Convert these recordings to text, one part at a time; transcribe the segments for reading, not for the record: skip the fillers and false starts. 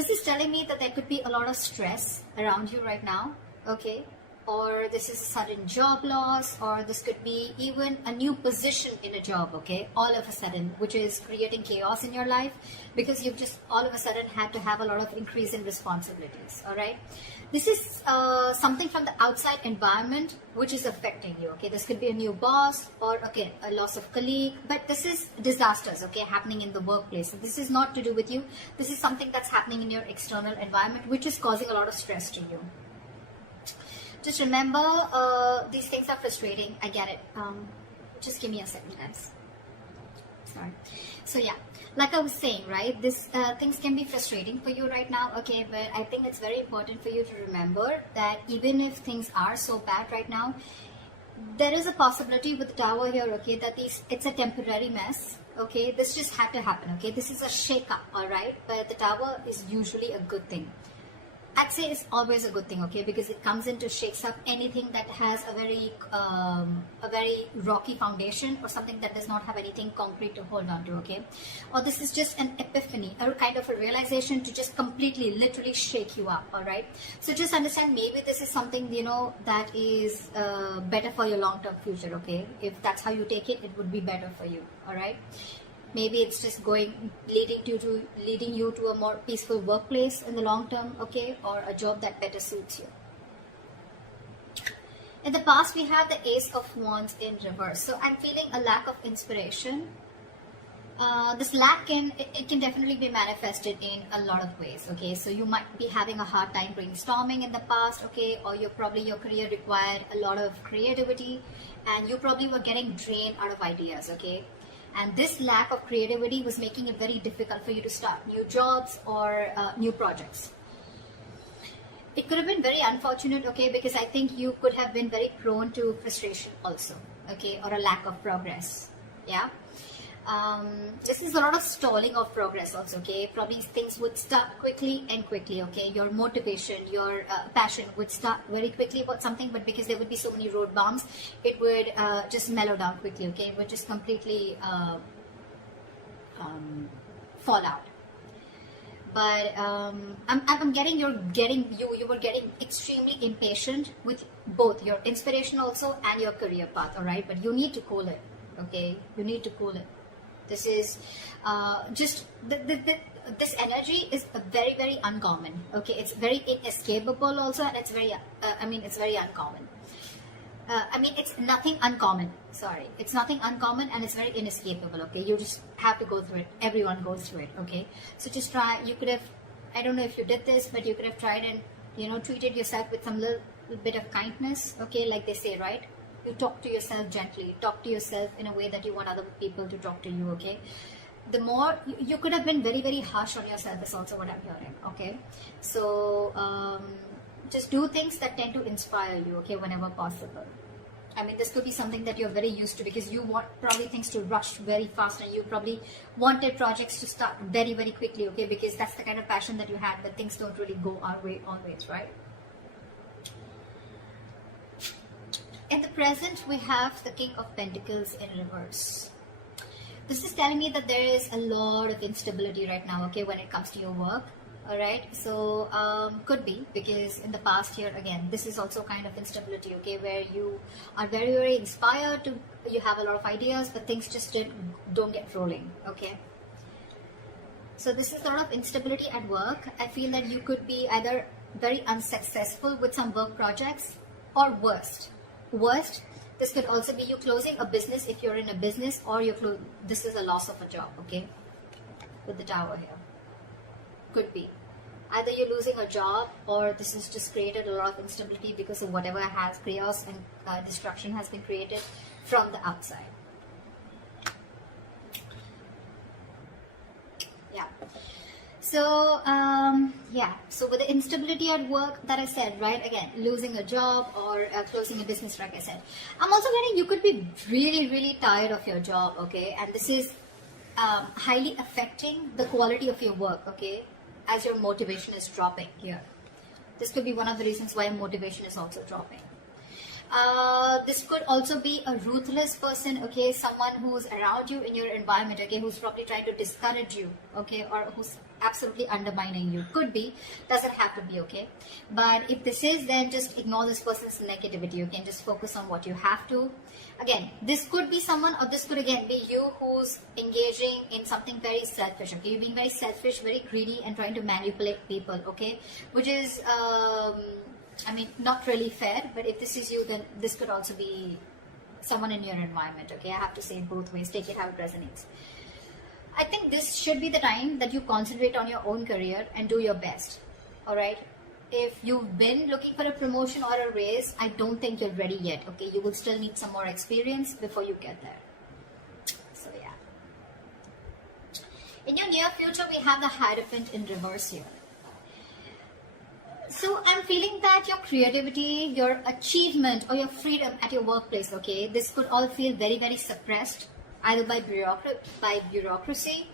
This is telling me that there could be a lot of stress around you right now, okay? Or this is a sudden job loss, or this could be even a new position in a job, okay? All of a sudden, which is creating chaos in your life because you've just all of a sudden had to have a lot of increase in responsibilities, all right? This is something from the outside environment which is affecting you, okay? This could be a new boss or, okay, a loss of colleague, but this is disasters, okay, happening in the workplace. So this is not to do with you. This is something that's happening in your external environment which is causing a lot of stress to you. Just remember, these things are frustrating. I get it. Just give me a second, guys. Sorry. So yeah, like I was saying, right, this things can be frustrating for you right now, okay, but I think it's very important for you to remember that even if things are so bad right now, there is a possibility with the tower here, okay, that it's a temporary mess, okay. This just had to happen, okay. This is a shake-up, all right, but the tower is usually a good thing. I'd say it's always a good thing, okay, because it comes in to shakes up anything that has a very rocky foundation, or something that does not have anything concrete to hold on to, okay. Or this is just an epiphany, or kind of a realization to just completely, literally shake you up, all right. So just understand, maybe this is something, you know, that is better for your long-term future, okay. If that's how you take it, it would be better for you, all right. Maybe it's just leading you to a more peaceful workplace in the long term, okay, or a job that better suits you. In the past, we have the Ace of Wands in reverse. So I'm feeling a lack of inspiration. This lack can definitely be manifested in a lot of ways, okay. So you might be having a hard time brainstorming in the past, okay, or your career required a lot of creativity, and you probably were getting drained out of ideas, okay. And this lack of creativity was making it very difficult for you to start new jobs or new projects. It could have been very unfortunate, okay, because I think you could have been very prone to frustration also, okay, or a lack of progress, yeah. This is a lot of stalling of progress also, okay. Probably things would start quickly, okay. Your motivation, your passion would start very quickly about something, but because there would be so many road bumps, it would just mellow down quickly, okay. It would just completely fall out. But I'm getting you were getting extremely impatient with both your inspiration also and your career path, all right. But you need to cool it, okay. You need to cool it. This is just this energy is very, very uncommon, okay. It's very inescapable also, and it's very it's very uncommon. It's nothing uncommon, sorry, it's nothing uncommon, and it's very inescapable, okay. You just have to go through it. Everyone goes through it, okay. So just try. You could have, I don't know if you did this, but you could have tried and, you know, treated yourself with some little bit of kindness, okay, like they say, right? You talk to yourself gently, talk to yourself in a way that you want other people to talk to you, okay. The more you could have been very, very harsh on yourself is also what I'm hearing, okay. So just do things that tend to inspire you, okay, whenever possible. This could be something that you're very used to, because you want probably things to rush very fast, and you probably wanted projects to start very, very quickly, okay, because that's the kind of passion that you had, but things don't really go our way always, right? In the present, we have the King of Pentacles in reverse. This is telling me that there is a lot of instability right now, okay, when it comes to your work, all right. So could be because in the past here, again, this is also kind of instability, okay, where you are very, very inspired to, you have a lot of ideas, but things just don't get rolling, okay. So this is a lot of instability at work. I feel that you could be either very unsuccessful with some work projects, or worst, this could also be you closing a business if you're in a business, or this is a loss of a job, okay, with the Tower here. Could be either you're losing a job, or this has just created a lot of instability because of whatever has chaos and destruction has been created from the outside. Yeah. So so with the instability at work that I said, right, again, losing a job or closing a business, like I said, I'm also getting you could be really, really tired of your job, okay, and this is highly affecting the quality of your work, okay, as your motivation is dropping here. This could be one of the reasons why motivation is also dropping. This could also be a ruthless person, okay, someone who's around you in your environment, okay, who's probably trying to discourage you, okay, or who's absolutely undermining you. Could be, doesn't have to be, okay. But if this is, then just ignore this person's negativity, okay, and just focus on what you have to. Again, this could be someone, or this could again be you who's engaging in something very selfish, okay. You're being very selfish, very greedy, and trying to manipulate people, okay, which is I mean, not really fair. But if this is you, then this could also be someone in your environment, okay. I have to say it both ways, take it how it resonates. I think this should be the time that you concentrate on your own career and do your best, all right. If you've been looking for a promotion or a raise, I don't think you're ready yet, okay. You will still need some more experience before you get there. So yeah, in your near future we have the Hierophant in reverse here. So I'm feeling that your creativity, your achievement, or your freedom at your workplace, okay, this could all feel very, very suppressed, either by bureaucracy,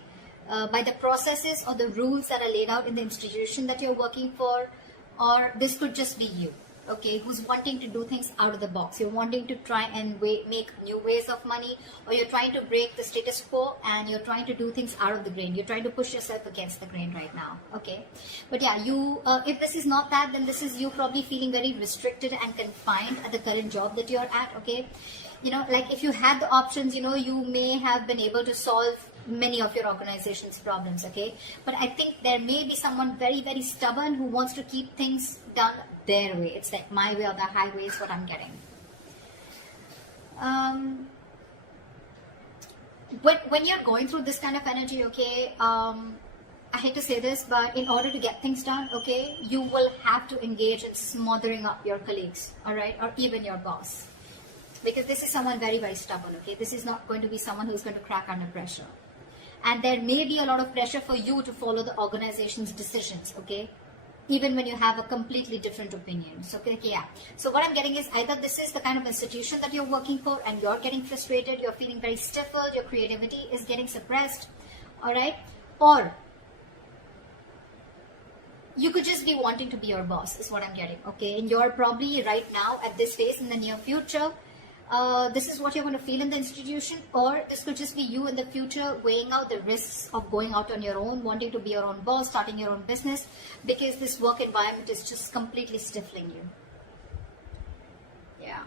by the processes or the rules that are laid out in the institution that you're working for, or this could just be you, okay, who's wanting to do things out of the box. You're wanting to try and make new ways of money, or you're trying to break the status quo and you're trying to do things out of the grain. You're trying to push yourself against the grain right now, okay. But yeah, you if this is not that, then this is you probably feeling very restricted and confined at the current job that you're at, okay. You know, like if you had the options, you know, you may have been able to solve many of your organization's problems, okay. But I think there may be someone very, very stubborn who wants to keep things done their way. It's like my way or the highway is what I'm getting. When you're going through this kind of energy, okay, I hate to say this, but in order to get things done, okay, you will have to engage in smothering up your colleagues, all right, or even your boss, because this is someone very, very stubborn, okay. This is not going to be someone who's going to crack under pressure, and there may be a lot of pressure for you to follow the organization's decisions, okay, even when you have a completely different opinion. So okay, yeah, so what I'm getting is either this is the kind of institution that you're working for and you're getting frustrated, you're feeling very stifled, your creativity is getting suppressed, all right, or you could just be wanting to be your boss is what I'm getting, okay. And you're probably right now at this phase in the near future, this is what you're going to feel in the institution, or this could just be you in the future weighing out the risks of going out on your own, wanting to be your own boss, starting your own business, because this work environment is just completely stifling you. Yeah,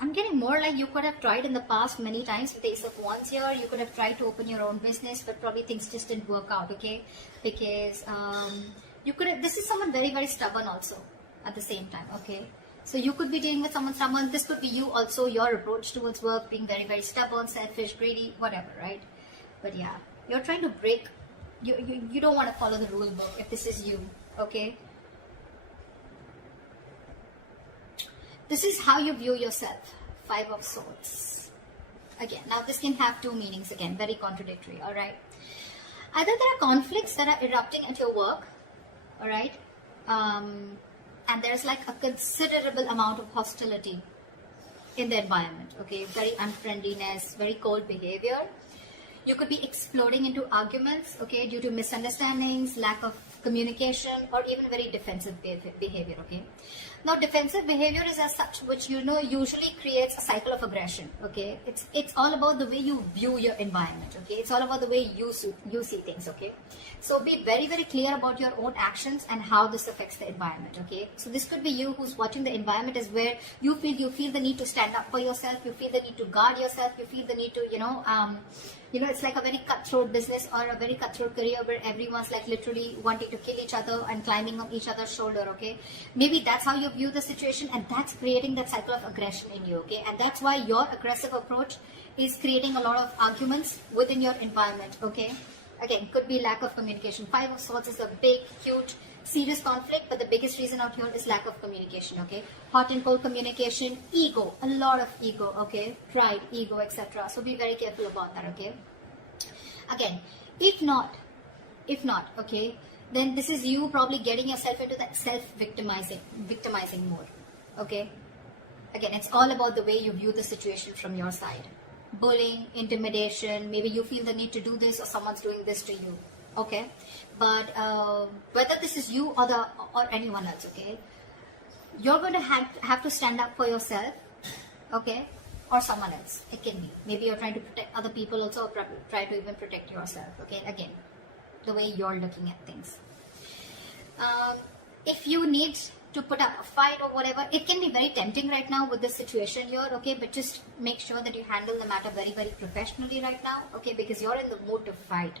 I'm getting more like you could have tried in the past many times with Ace of Wands here. You could have tried to open your own business, but probably things just didn't work out, okay, because you could have, this is someone very, very stubborn also at the same time, okay. So you could be dealing with someone, this could be you also, your approach towards work being very, very stubborn, selfish, greedy, whatever, right? But yeah, you're trying to break, you don't want to follow the rule book if this is you, okay? This is how you view yourself, Five of Swords. Again, now this can have two meanings again, very contradictory, all right? Either there are conflicts that are erupting at your work, all right? And there's like a considerable amount of hostility in the environment, okay, very unfriendliness, very cold behavior. You could be exploding into arguments, okay, due to misunderstandings, lack of communication, or even very defensive behavior, okay. Now, defensive behavior is as such, which, you know, usually creates a cycle of aggression, okay. It's all about the way you view your environment, okay. It's all about the way you see things, okay. So be very, very clear about your own actions and how this affects the environment, okay. So this could be you who's watching the environment is where you feel the need to stand up for yourself, you feel the need to guard yourself, you feel the need to, it's like a very cutthroat business or a very cutthroat career where everyone's like literally wanting to kill each other and climbing on each other's shoulder, okay. Maybe that's how you view the situation, and that's creating that cycle of aggression in you, okay. And that's why your aggressive approach is creating a lot of arguments within your environment, okay. Again, could be lack of communication. Five of Swords is a big, huge, serious conflict, but the biggest reason out here is lack of communication, okay. Hot and cold communication, ego, a lot of ego, okay, pride, ego, etc. So be very careful about that, okay. Again, if not, okay, then this is you probably getting yourself into that victimizing mode, okay. Again, it's all about the way you view the situation from your side. Bullying, intimidation, maybe you feel the need to do this or someone's doing this to you, okay. But whether this is you or anyone else, okay, you're going to have to stand up for yourself, okay, or someone else. It can be. Maybe you're trying to protect other people also, or try to even protect yourself, okay. Again, the way you're looking at things. If you need to put up a fight or whatever, it can be very tempting right now with this situation here, okay, but just make sure that you handle the matter very, very professionally right now, okay, because you're in the mood to fight.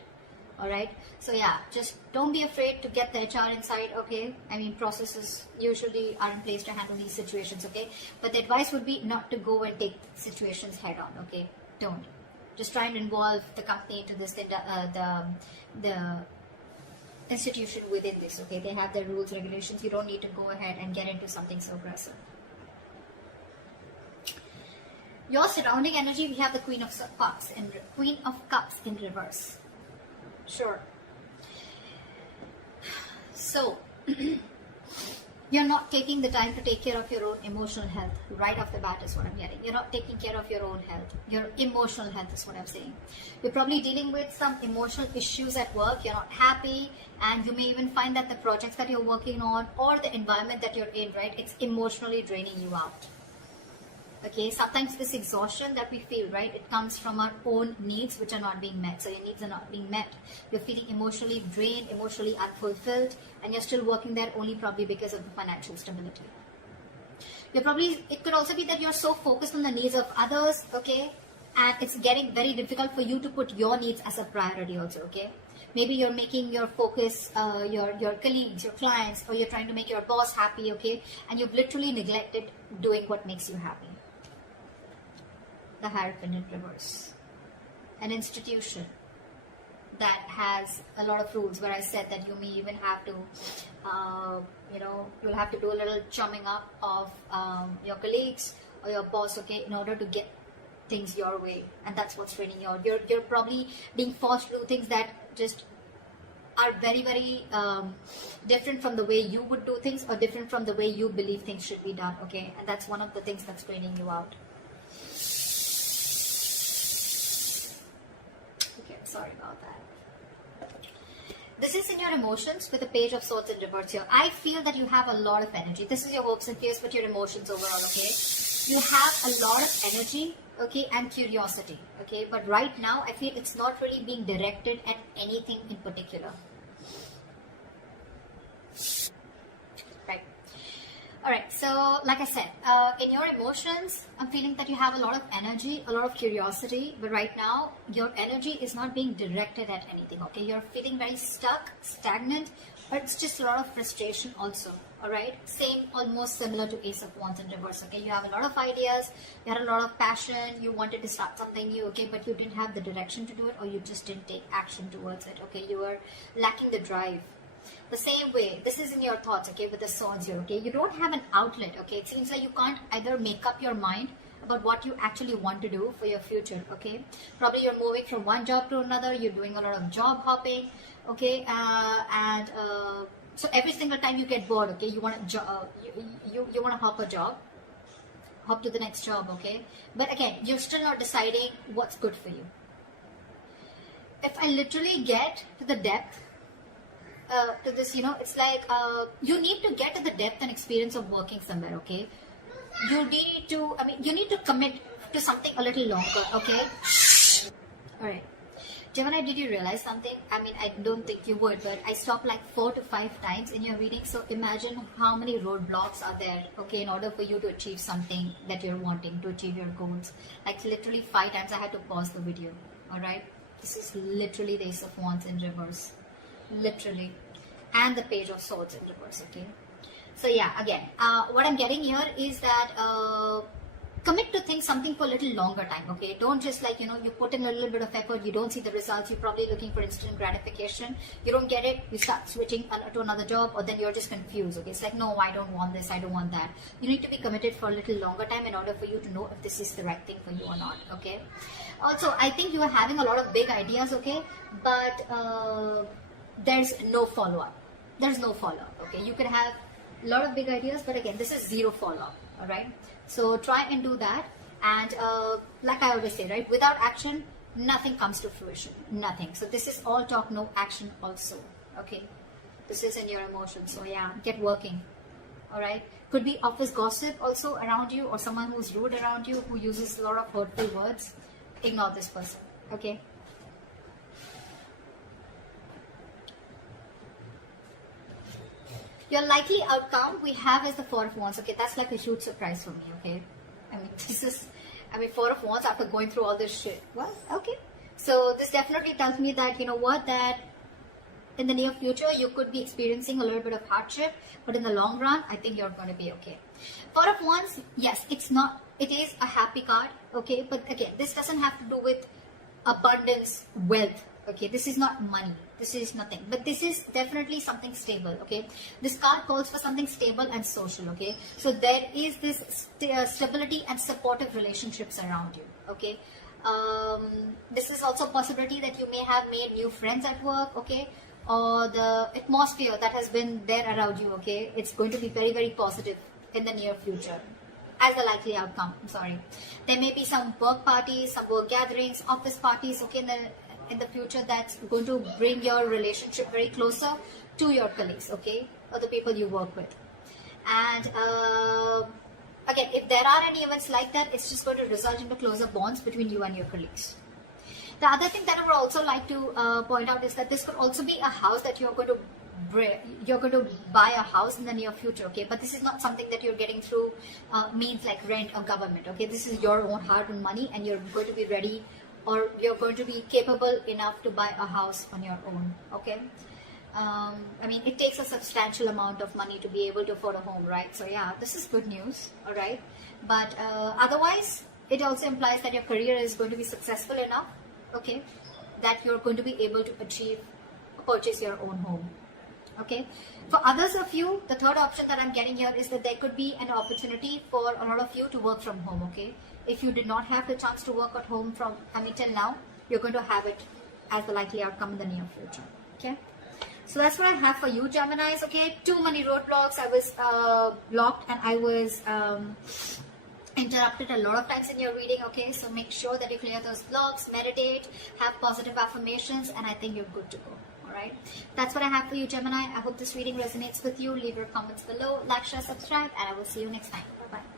All right, so yeah, just don't be afraid to get the HR inside, okay. I mean, processes usually are in place to handle these situations, okay, but the advice would be not to go and take situations head on, okay. Don't. Just try and involve the company into this, the institution within this, okay. They have their rules, regulations. You don't need to go ahead and get into something so aggressive. Your surrounding energy, we have the Queen of Cups in reverse. Sure. So you're not taking the time to take care of your own emotional health right off the bat is what I'm getting. You're not taking care of your own health. Your emotional health is what I'm saying. You're probably dealing with some emotional issues at work. You're not happy, and you may even find that the projects that you're working on or the environment that you're in, right, it's emotionally draining you out. Okay, sometimes this exhaustion that we feel, right, it comes from our own needs which are not being met. So your needs are not being met. You're feeling emotionally drained, emotionally unfulfilled, and you're still working there only probably because of the financial stability. It could also be that you're so focused on the needs of others, okay, and it's getting very difficult for you to put your needs as a priority also, okay. Maybe you're making your focus your colleagues, your clients, or you're trying to make your boss happy, okay, and you've literally neglected doing what makes you happy. The Hierophant in reverse. An institution that has a lot of rules, where I said that you may even have to, you'll have to do a little chumming up of your colleagues or your boss, okay, in order to get things your way. And that's what's draining you out. You're probably being forced to do things that just are very, very different from the way you would do things, or different from the way you believe things should be done, okay. And that's one of the things that's draining you out. Sorry about that. This is in your emotions with the Page of Swords in reverse here. I feel that you have a lot of energy. This is your hopes and fears, but your emotions overall, okay? You have a lot of energy, okay, and curiosity, okay? But right now, I feel it's not really being directed at anything in particular. Right. Alright, so like I said, in your emotions, I'm feeling that you have a lot of energy, a lot of curiosity, but right now, your energy is not being directed at anything, okay? You're feeling very stuck, stagnant, but it's just a lot of frustration also, alright? Same, almost similar to Ace of Wands in reverse, okay? You have a lot of ideas, you had a lot of passion, you wanted to start something new, okay? But you didn't have the direction to do it, or you just didn't take action towards it, okay? You were lacking the drive. The same way, this is in your thoughts, okay, with the swords here, okay? You don't have an outlet, okay? It seems like you can't either make up your mind about what you actually want to do for your future, okay? Probably you're moving from one job to another, you're doing a lot of job hopping, okay? So every single time you get bored, okay, you want to you want to hop a job, hop to the next job, okay? But again, you're still not deciding what's good for you. If I literally get to the depth to this, it's like you need to get to the depth and experience of working somewhere, okay? You need to commit to something a little longer, okay? Alright. Gemini, did you realize something? I mean, I don't think you would, but I stopped like 4 to 5 times in your reading. So imagine how many roadblocks are there, okay, in order for you to achieve something that you're wanting, to achieve your goals. Like literally 5 times I had to pause the video, alright? This is literally the Ace of Wands in reverse. Literally. And the Page of Swords in reverse, okay? So yeah, again, what I'm getting here is that commit to things something for a little longer time, okay? Don't just like, you put in a little bit of effort, you don't see the results, you're probably looking for instant gratification, you don't get it, you start switching to another job, or then you're just confused, okay? It's like, no, I don't want this, I don't want that. You need to be committed for a little longer time in order for you to know if this is the right thing for you or not, okay? Also, I think you are having a lot of big ideas, okay? But there's no follow-up. There's no follow-up, okay? You can have a lot of big ideas, but again, this is zero follow-up, all right? So try and do that. And like I always say, right, without action, nothing comes to fruition, nothing. So this is all talk, no action also, okay? This is in your emotions. So yeah, get working, all right? Could be office gossip also around you, or someone who's rude around you, who uses a lot of hurtful words. Ignore this person, okay? Your likely outcome we have is the Four of Wands. Okay, that's like a huge surprise for me. Okay, Four of Wands after going through all this shit. Well, okay. So this definitely tells me that, you know what, that in the near future you could be experiencing a little bit of hardship, but in the long run, I think you're going to be okay. Four of Wands, yes, it is a happy card. Okay, but again, this doesn't have to do with abundance, wealth. Okay, this is not money, this is nothing, but this is definitely something stable. Okay, this card calls for something stable and social. Okay, so there is this stability and supportive relationships around you. Okay, this is also a possibility that you may have made new friends at work. Okay, or the atmosphere that has been there around you. Okay, it's going to be very, very positive in the near future as a likely outcome. I'm sorry, there may be some work parties, some work gatherings, office parties. Okay, in the future, that's going to bring your relationship very closer to your colleagues, okay, or the people you work with. And again, if there are any events like that, it's just going to result into closer bonds between you and your colleagues. The other thing that I would also like to point out is that this could also be a house that you're going to buy a house in the near future. Okay, but this is not something that you're getting through means like rent or government. Okay, this is your own hard-earned money, and you're going to be ready, or you're going to be capable enough to buy a house on your own. Okay, it takes a substantial amount of money to be able to afford a home, right? So yeah, this is good news. All right, but otherwise, it also implies that your career is going to be successful enough. Okay, that you're going to be able to purchase your own home. Okay, for others of you, the third option that I'm getting here is that there could be an opportunity for a lot of you to work from home. Okay, if you did not have the chance to work at home till now, you're going to have it as the likely outcome in the near future. Okay, so that's what I have for you, Geminis. Okay, too many roadblocks. I was blocked, and I was interrupted a lot of times in your reading. Okay, so make sure that you clear those blocks, meditate, have positive affirmations, and I think you're good to go. Alright, that's what I have for you, Gemini. I hope this reading resonates with you. Leave your comments below, like, share, subscribe, and I will see you next time. Bye bye.